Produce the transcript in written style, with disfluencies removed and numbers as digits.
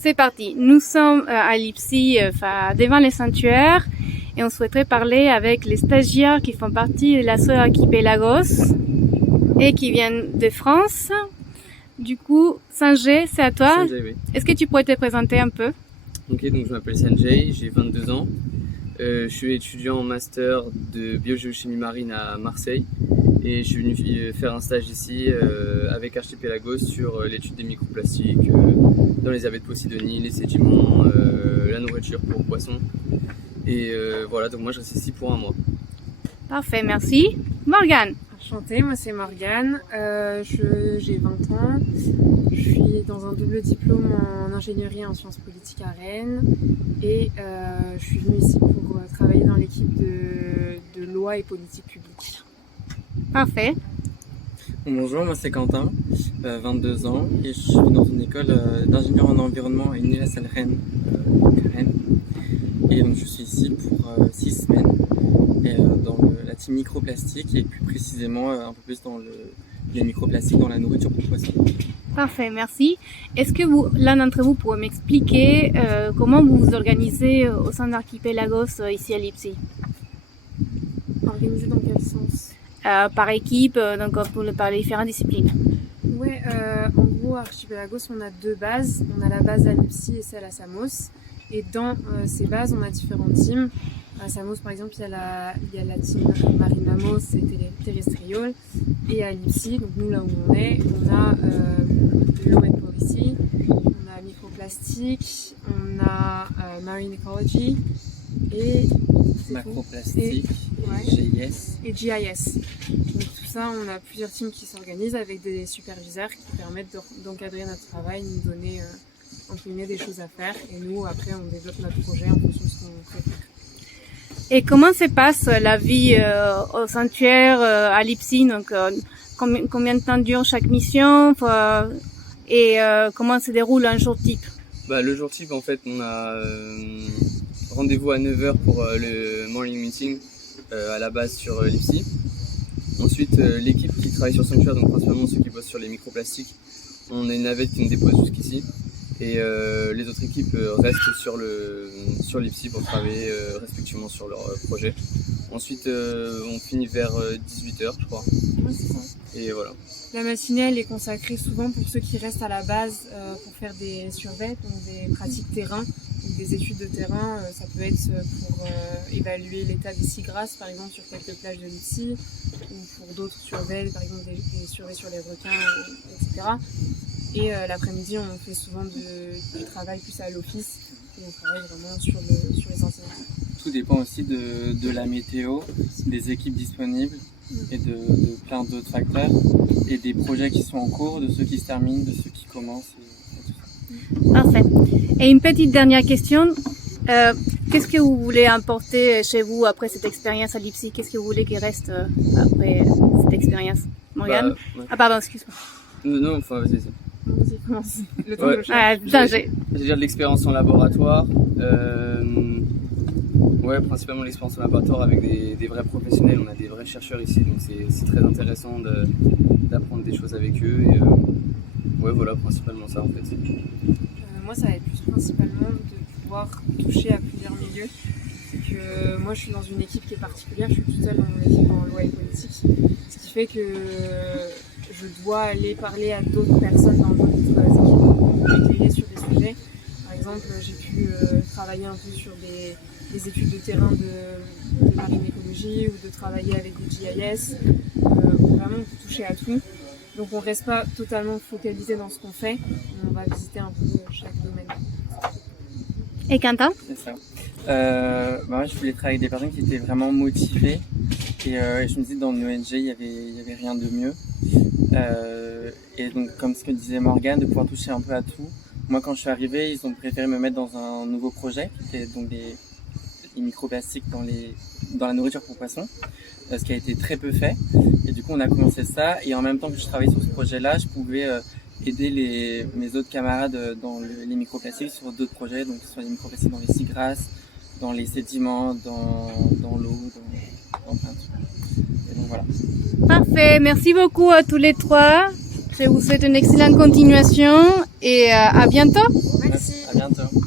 C'est parti. Nous sommes à l'IPSI, devant les sanctuaires, et on souhaiterait parler avec les stagiaires qui font partie de l'asso Archipelagos et qui viennent de France. Du coup, Sanjay, c'est à toi. Sanjay, oui. Est-ce que tu pourrais te présenter un peu? Ok, donc je m'appelle Sanjay, j'ai 22 ans. Je suis étudiant en master de biogéochimie marine à Marseille et je suis venu faire un stage ici avec Archipelagos sur l'étude des microplastiques dans les abeilles de Posidonie, les sédiments, la nourriture pour poissons. Et voilà, donc moi je reste ici pour un mois. Parfait, merci. Morgane. Enchantée, moi c'est Morgane, j'ai 20 ans, je suis dans un double diplôme en ingénierie et en sciences politiques à Rennes et je suis venue ici pour travailler dans l'équipe de loi et politique publique. Parfait. Bonjour, moi c'est Quentin, 22 ans et je suis dans une école d'ingénieur en environnement à Unilassal Rennes, Rennes. Et donc je suis ici pour 6 semaines et, dans la team microplastique et plus précisément un peu plus dans les microplastiques dans la nourriture pour poissons. Parfait, merci. Est-ce que l'un d'entre vous pourrait m'expliquer comment vous vous organisez au sein d'Archipelagos ici à l'IPSI? Organisée dans quel sens? Par équipe, donc par les différentes disciplines. Ouais, en gros, Archipelagos, on a deux bases. On a la base à l'IPSI et celle à Samos. Et dans ces bases, on a différentes teams. À Samos, par exemple, il y a la team Marinamos et Terrestrial. Et à l'IPSI, donc nous là où on est, on a Law and Policy, on a Microplastique, on a Marine Ecology et Macroplastique, ouais, GIS. et GIS. Donc tout ça, on a plusieurs teams qui s'organisent avec des superviseurs qui permettent d'encadrer notre travail, nous donner entre guillemets des choses à faire et nous après on développe notre projet en fonction de ce qu'on préfère. Et comment se passe la vie au sanctuaire à l'IPSI? Donc combien de temps dure chaque mission et comment se déroule un jour type? Le jour type, en fait, on a rendez-vous à 9h pour le morning meeting à la base sur l'IPSI. Ensuite, l'équipe qui travaille sur le sanctuaire, donc principalement ceux qui bossent sur les microplastiques, on a une navette qui nous dépose jusqu'ici. Et les autres équipes restent sur l'IPSI pour travailler respectivement sur leur projet. Ensuite, on finit vers 18h, je crois. Ouais, c'est ça. Et voilà. La matinée elle est consacrée souvent pour ceux qui restent à la base pour faire des surveys, donc des pratiques terrain, ou des études de terrain. Ça peut être pour évaluer l'état des seagrass par exemple sur quelques plages de l'IPSI, ou pour d'autres surveys, par exemple des surveys sur les requins, etc. Et l'après-midi, on fait souvent du travail plus à l'office et on travaille vraiment sur les antennes. Tout dépend aussi de la météo, des équipes disponibles et de plein d'autres facteurs et des projets qui sont en cours, de ceux qui se terminent, de ceux qui commencent et tout ça. Parfait. Et une petite dernière question. Qu'est-ce que vous voulez emporter chez vous après cette expérience à l'IPSI? Qu'est-ce que vous voulez qu'il reste après cette expérience? Morgane? Ouais. Ah pardon, excuse-moi. Non, enfin, vas-y. Vas-y, commence. Le temps Ouais. que je Attends, j'ai... Je veux dire de l'expérience en laboratoire. Ouais, principalement l'expérience en laboratoire avec des vrais professionnels. On a des vrais chercheurs ici, donc c'est très intéressant d'apprendre des choses avec eux. Et ouais, voilà, principalement ça en fait. moi, ça va être plus principalement de pouvoir toucher à plusieurs milieux. C'est que moi, je suis dans une équipe qui est particulière. Je suis toute seule dans mon équipe en loi et politique, ce qui fait que je dois aller parler à d'autres personnes dans d'autres équipes pour m'éclairer sur des sujets. Par exemple, j'ai pu travailler un peu sur des études de terrain de marine écologie ou de travailler avec des GIS. Vraiment, on peut toucher à tout. Donc, on ne reste pas totalement focalisé dans ce qu'on fait. On va visiter un peu chaque domaine. Et Quentin? C'est ça. Moi, je voulais travailler avec des personnes qui étaient vraiment motivées et je me disais dans une ONG, il y avait rien de mieux. Et donc, comme ce que disait Morgane, de pouvoir toucher un peu à tout. Moi, quand je suis arrivé, ils ont préféré me mettre dans un nouveau projet, qui était donc les microplastiques dans la nourriture pour poissons, ce qui a été très peu fait. Et du coup, on a commencé ça. Et en même temps que je travaillais sur ce projet-là, je pouvais aider mes autres camarades dans les microplastiques sur d'autres projets, donc sur les microplastiques dans les seagrass, dans les sédiments, dans l'eau, dans plein de trucs. Et donc voilà. Parfait. Merci beaucoup à tous les trois. Je vous souhaite une excellente continuation et à bientôt. Merci. À bientôt.